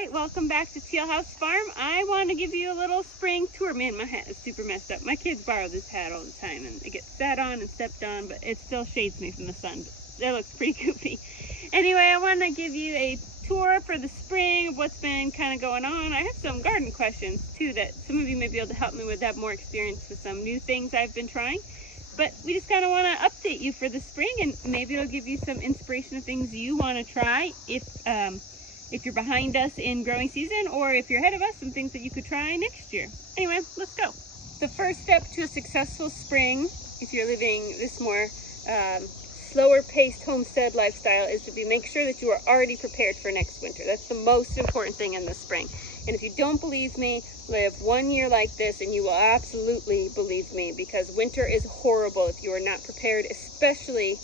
Alright, welcome back to Teal House Farm. I want to give you a little spring tour. Man, my hat is super messed up. My kids borrow this hat all the time and it gets sat on and stepped on, but it still shades me from the sun. But it looks pretty goofy. Anyway, I want to give you a tour for the spring of what's been kind of going on. I have some garden questions too that some of you may be able to help me with, have more experience with some new things I've been trying. But we just kind of want to update you for the spring, and maybe it'll give you some inspiration of things you want to try if you're behind us in growing season, or if you're ahead of us, some things that you could try next year. Anyway, let's go. The first step to a successful spring, if you're living this more slower paced homestead lifestyle, is to make sure that you are already prepared for next winter. That's the most important thing in the spring. And if you don't believe me, live 1 year like this and you will absolutely believe me, because winter is horrible if you are not prepared, especially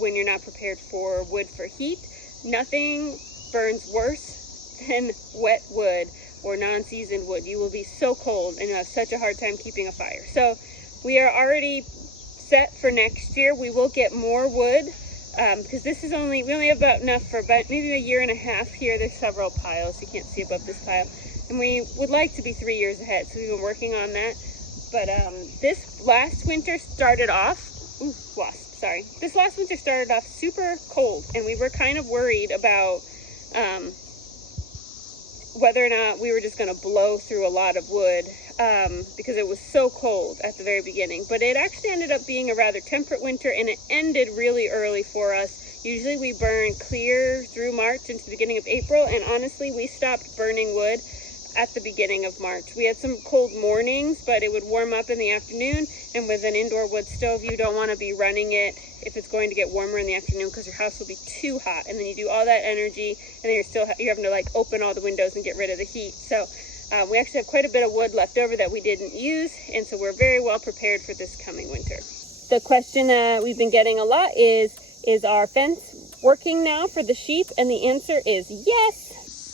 when you're not prepared for wood for heat. Nothing burns worse than wet wood or non-seasoned wood. You will be so cold and you'll have such a hard time keeping a fire. So we are already set for next year. We will get more wood because this is we only have about enough for about maybe a year and a half here. There's several piles. You can't see above this pile. And we would like to be 3 years ahead. So we've been working on that. But this last winter started off, This last winter started off super cold, and we were kind of worried about whether or not we were just going to blow through a lot of wood because it was so cold at the very beginning. But it actually ended up being a rather temperate winter, and it ended really early for us. Usually we burn clear through March into the beginning of April, and honestly we stopped burning wood at the beginning of March. We had some cold mornings, but it would warm up in the afternoon, and with an indoor wood stove you don't want to be running it if it's going to get warmer in the afternoon, because your house will be too hot, and then you do all that energy and then you're having to like open all the windows and get rid of the heat. So we actually have quite a bit of wood left over that we didn't use, and so we're very well prepared for this coming winter. The question that we've been getting a lot is our fence working now for the sheep? And the answer is yes.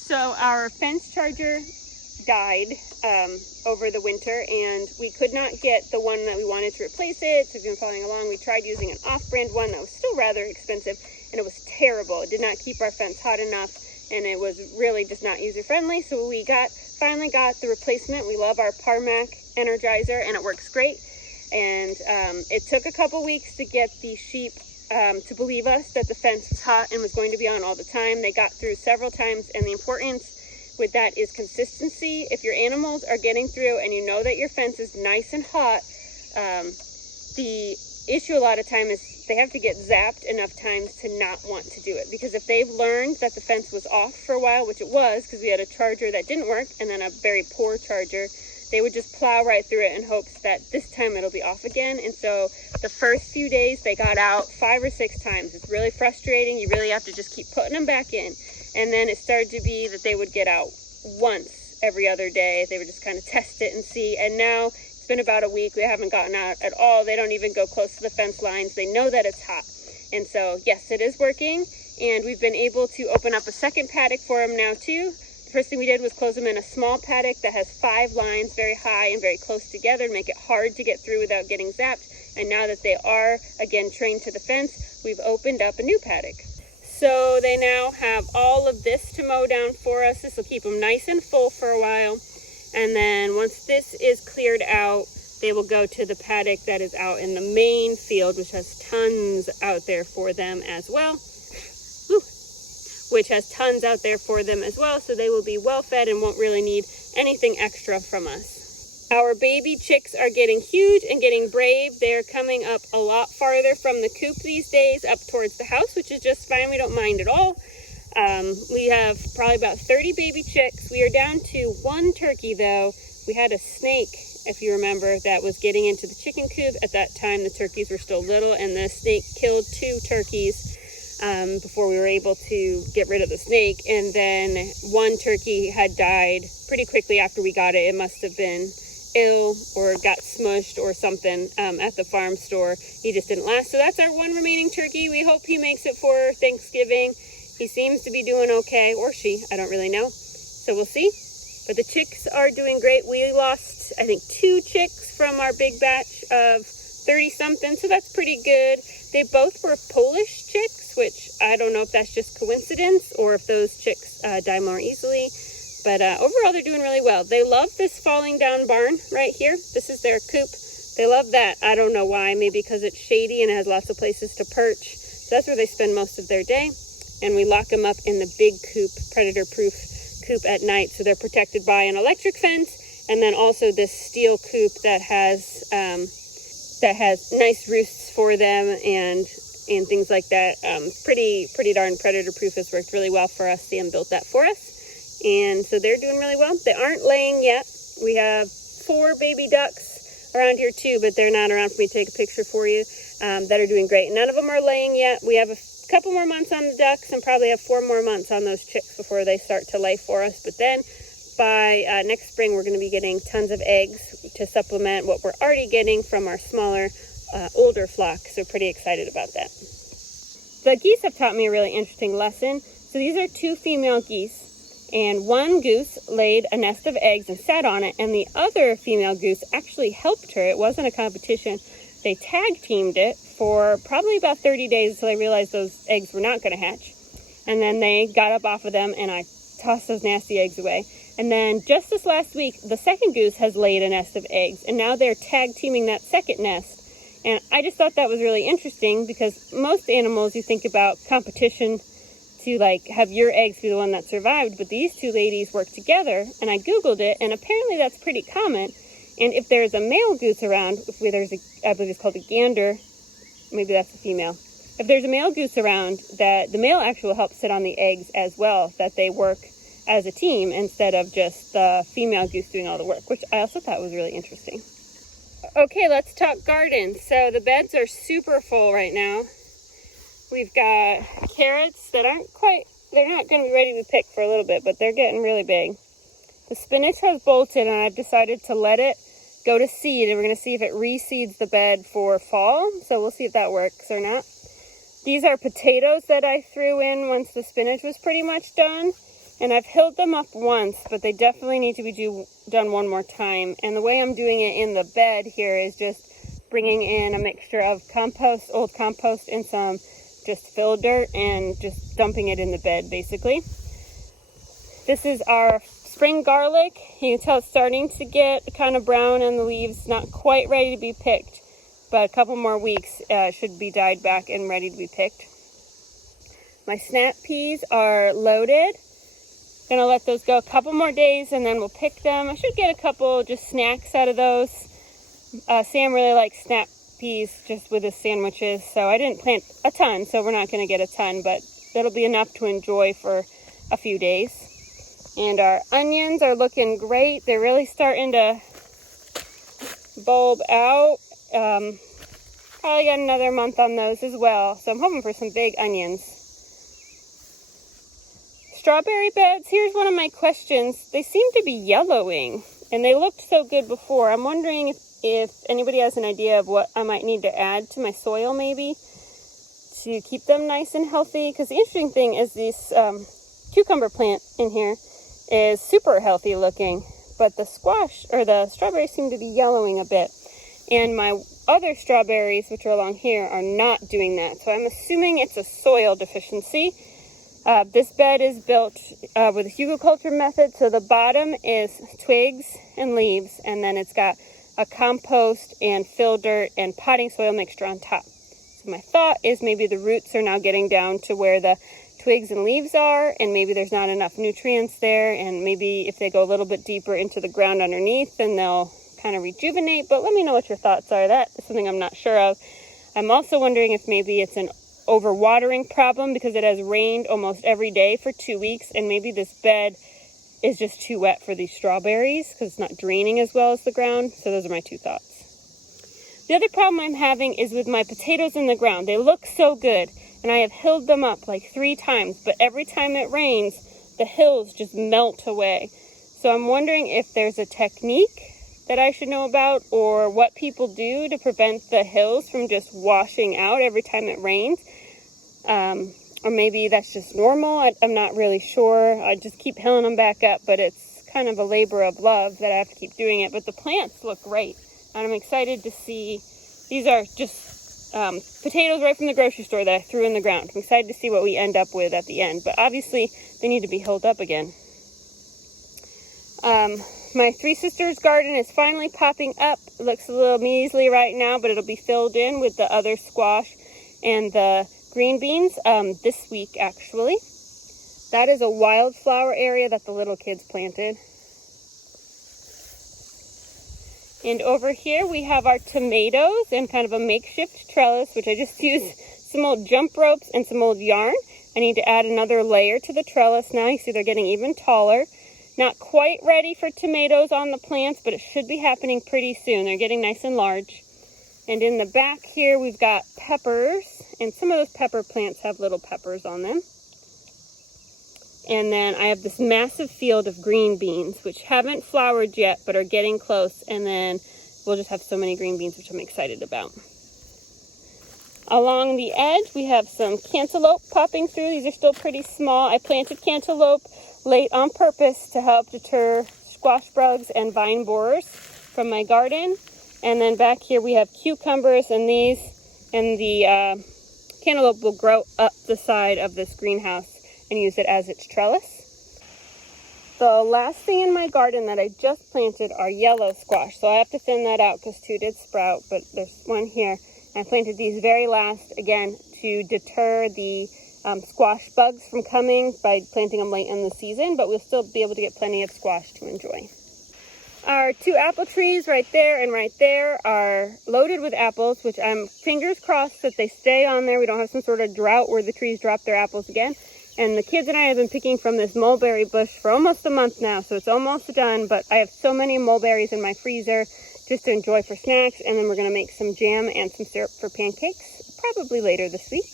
So our fence charger died over the winter, and we could not get the one that we wanted to replace it. So if you've been following along, we tried using an off-brand one that was still rather expensive, and it was terrible. It did not keep our fence hot enough, and it was really just not user-friendly. So we finally got the replacement. We love our Parmac Energizer, and it works great. And it took a couple weeks to get the sheep to believe us that the fence was hot and was going to be on all the time. They got through several times, and the importance with that is consistency. If your animals are getting through and you know that your fence is nice and hot, the issue a lot of time is they have to get zapped enough times to not want to do it. Because if they've learned that the fence was off for a while, which it was because we had a charger that didn't work and then a very poor charger, they would just plow right through it in hopes that this time it'll be off again. And so the first few days they got out 5 or 6 times. It's really frustrating. You really have to just keep putting them back in. And then it started to be that they would get out once every other day. They would just kind of test it and see. And now it's been about a week. They haven't gotten out at all. They don't even go close to the fence lines. They know that it's hot. And so, yes, it is working. And we've been able to open up a second paddock for them now, too. The first thing we did was close them in a small paddock that has 5 lines, very high and very close together, to make it hard to get through without getting zapped. And now that they are, again, trained to the fence, we've opened up a new paddock. So they now have all of this to mow down for us. This will keep them nice and full for a while. And then once this is cleared out, they will go to the paddock that is out in the main field, which has tons out there for them as well. So they will be well fed and won't really need anything extra from us. Our baby chicks are getting huge and getting brave. They're coming up a lot farther from the coop these days, up towards the house, which is just fine. We don't mind at all. We have probably about 30 baby chicks. We are down to 1 turkey, though. We had a snake, if you remember, that was getting into the chicken coop. At that time, the turkeys were still little, and the snake killed 2 turkeys before we were able to get rid of the snake. And then 1 turkey had died pretty quickly after we got it. It must have been ill or got smushed or something at the farm store. He just didn't last. So that's our 1 remaining turkey. We hope he makes it for Thanksgiving. He seems to be doing okay, or she, I don't really know. So we'll see. But the chicks are doing great. We lost, I think, 2 chicks from our big batch of 30 something, so that's pretty good. They both were Polish chicks, which I don't know if that's just coincidence or if those chicks die more easily. But overall, they're doing really well. They love this falling down barn right here. This is their coop. They love that. I don't know why. Maybe because it's shady and it has lots of places to perch. So that's where they spend most of their day. And we lock them up in the big coop, predator-proof coop at night. So they're protected by an electric fence. And then also this steel coop that has nice roosts for them and things like that. Pretty darn predator-proof. Has worked really well for us. Sam built that for us. And so they're doing really well. They aren't laying yet. We have 4 baby ducks around here too, but they're not around for me to take a picture for you, that are doing great. None of them are laying yet. We have a couple more months on the ducks and probably have 4 more months on those chicks before they start to lay for us. But then by next spring, we're going to be getting tons of eggs to supplement what we're already getting from our smaller, older flock. So pretty excited about that. The geese have taught me a really interesting lesson. So these are 2 female geese. And one goose laid a nest of eggs and sat on it, and the other female goose actually helped her. It wasn't a competition. They tag teamed it for probably about 30 days until they realized those eggs were not going to hatch. And then they got up off of them, and I tossed those nasty eggs away. And then just this last week, the second goose has laid a nest of eggs, and now they're tag teaming that second nest. And I just thought that was really interesting because most animals, you think about competition to like have your eggs be the one that survived, but these 2 ladies work together, and I googled it, and apparently that's pretty common. And if there's a male goose around, I believe it's called a gander, maybe that's a female. If there's a male goose around, that the male actually will help sit on the eggs as well, that they work as a team instead of just the female goose doing all the work, which I also thought was really interesting. Okay, let's talk gardens. So the beds are super full right now. We've got carrots that they're not going to be ready to be picked for a little bit, but they're getting really big. The spinach has bolted, and I've decided to let it go to seed, and we're going to see if it reseeds the bed for fall. So we'll see if that works or not. These are potatoes that I threw in once the spinach was pretty much done, and I've hilled them up once, but they definitely need to be done one more time. And the way I'm doing it in the bed here is just bringing in a mixture of compost, old compost, and some just fill dirt and just dumping it in the bed basically. This is our spring garlic. You can tell it's starting to get kind of brown and the leaves not quite ready to be picked, but a couple more weeks should be dyed back and ready to be picked. My snap peas are loaded. Gonna let those go a couple more days and then we'll pick them. I should get a couple just snacks out of those. Sam really likes snap peas just with his sandwiches, so I didn't plant a ton, so we're not going to get a ton, but that'll be enough to enjoy for a few days. And our onions are looking great. They're really starting to bulb out. Probably got another month on those as well, so I'm hoping for some big onions. Strawberry beds, here's one of my questions. They seem to be yellowing, and they looked so good before. I'm wondering if anybody has an idea of what I might need to add to my soil maybe to keep them nice and healthy. Because the interesting thing is this cucumber plant in here is super healthy looking, but the squash or the strawberries seem to be yellowing a bit. And my other strawberries, which are along here, are not doing that. So I'm assuming it's a soil deficiency. This bed is built with a hugelculture method. So the bottom is twigs and leaves, and then it's got a compost and fill dirt and potting soil mixture on top. So my thought is maybe the roots are now getting down to where the twigs and leaves are, and maybe there's not enough nutrients there, and maybe if they go a little bit deeper into the ground underneath, then they'll kind of rejuvenate. But let me know what your thoughts are. That is something I'm not sure of. I'm also wondering if maybe it's an overwatering problem because it has rained almost every day for 2 weeks, and maybe this bed is just too wet for these strawberries because it's not draining as well as the ground. So those are my 2 thoughts. The other problem I'm having is with my potatoes in the ground. They look so good, and I have hilled them up like 3 times, but every time it rains, the hills just melt away. So I'm wondering if there's a technique that I should know about, or what people do to prevent the hills from just washing out every time it rains. Or maybe that's just normal. I'm not really sure. I just keep hilling them back up, but it's kind of a labor of love that I have to keep doing it. But the plants look great, and I'm excited to see. These are just potatoes right from the grocery store that I threw in the ground. I'm excited to see what we end up with at the end, but obviously they need to be hilled up again. My three sisters' garden is finally popping up. It looks a little measly right now, but it'll be filled in with the other squash and the green beans this week, actually. That is a wildflower area that the little kids planted. And over here we have our tomatoes and kind of a makeshift trellis, which I just used some old jump ropes and some old yarn. I need to add another layer to the trellis now. You see they're getting even taller. Not quite ready for tomatoes on the plants, but it should be happening pretty soon. They're getting nice and large. And in the back here, we've got peppers, and some of those pepper plants have little peppers on them. And then I have this massive field of green beans, which haven't flowered yet, but are getting close. And then we'll just have so many green beans, which I'm excited about. Along the edge, we have some cantaloupe popping through. These are still pretty small. I planted cantaloupe late on purpose to help deter squash bugs and vine borers from my garden. And then back here we have cucumbers, and these, and the cantaloupe will grow up the side of this greenhouse and use it as its trellis. The last thing in my garden that I just planted are yellow squash. So I have to thin that out because two did sprout, but there's one here. I planted these very last, again, to deter the squash bugs from coming by planting them late in the season, but we'll still be able to get plenty of squash to enjoy. Our two apple trees right there and right there are loaded with apples, which I'm fingers crossed that they stay on there. We don't have some sort of drought where the trees drop their apples again. And the kids and I have been picking from this mulberry bush for almost a month now, so it's almost done, but I have so many mulberries in my freezer just to enjoy for snacks, and then we're going to make some jam and some syrup for pancakes, probably later this week.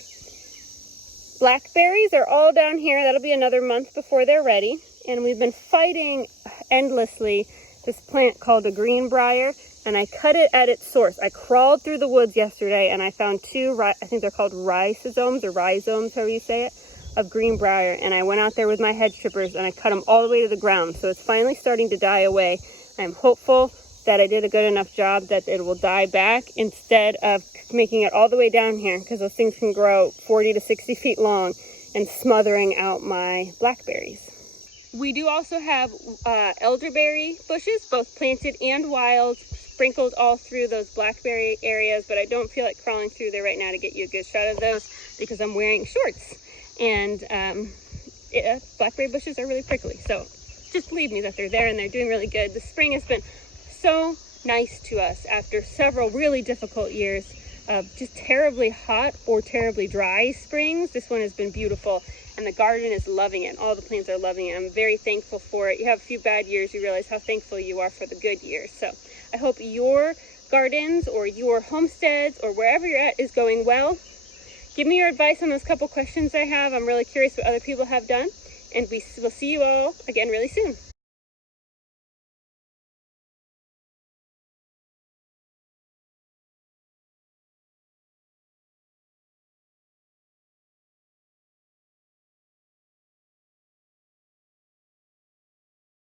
Blackberries are all down here. That'll be another month before they're ready. And we've been fighting endlessly this plant called a Greenbrier, and I cut it at its source. I crawled through the woods yesterday, and I found two, I think they're called rhizomes, or rhizomes, however you say it, of Greenbrier. And I went out there with my hedge trippers, and I cut them all the way to the ground. So it's finally starting to die away. I'm hopeful that I did a good enough job that it will die back instead of making it all the way down here, because those things can grow 40 to 60 feet long and smothering out my blackberries. We do also have elderberry bushes, both planted and wild, sprinkled all through those blackberry areas, but I don't feel like crawling through there right now to get you a good shot of those because I'm wearing shorts. And blackberry bushes are really prickly, so just believe me that they're there and they're doing really good. The spring has been so nice to us after several really difficult years of just terribly hot or terribly dry springs. This one has been beautiful, and the garden is loving it. All the plants are loving it. I'm very thankful for it. You have a few bad years, you realize how thankful you are for the good years. So I hope your gardens or your homesteads or wherever you're at is going well. Give me your advice on those couple questions I have. I'm really curious what other people have done, and we will see you all again really soon.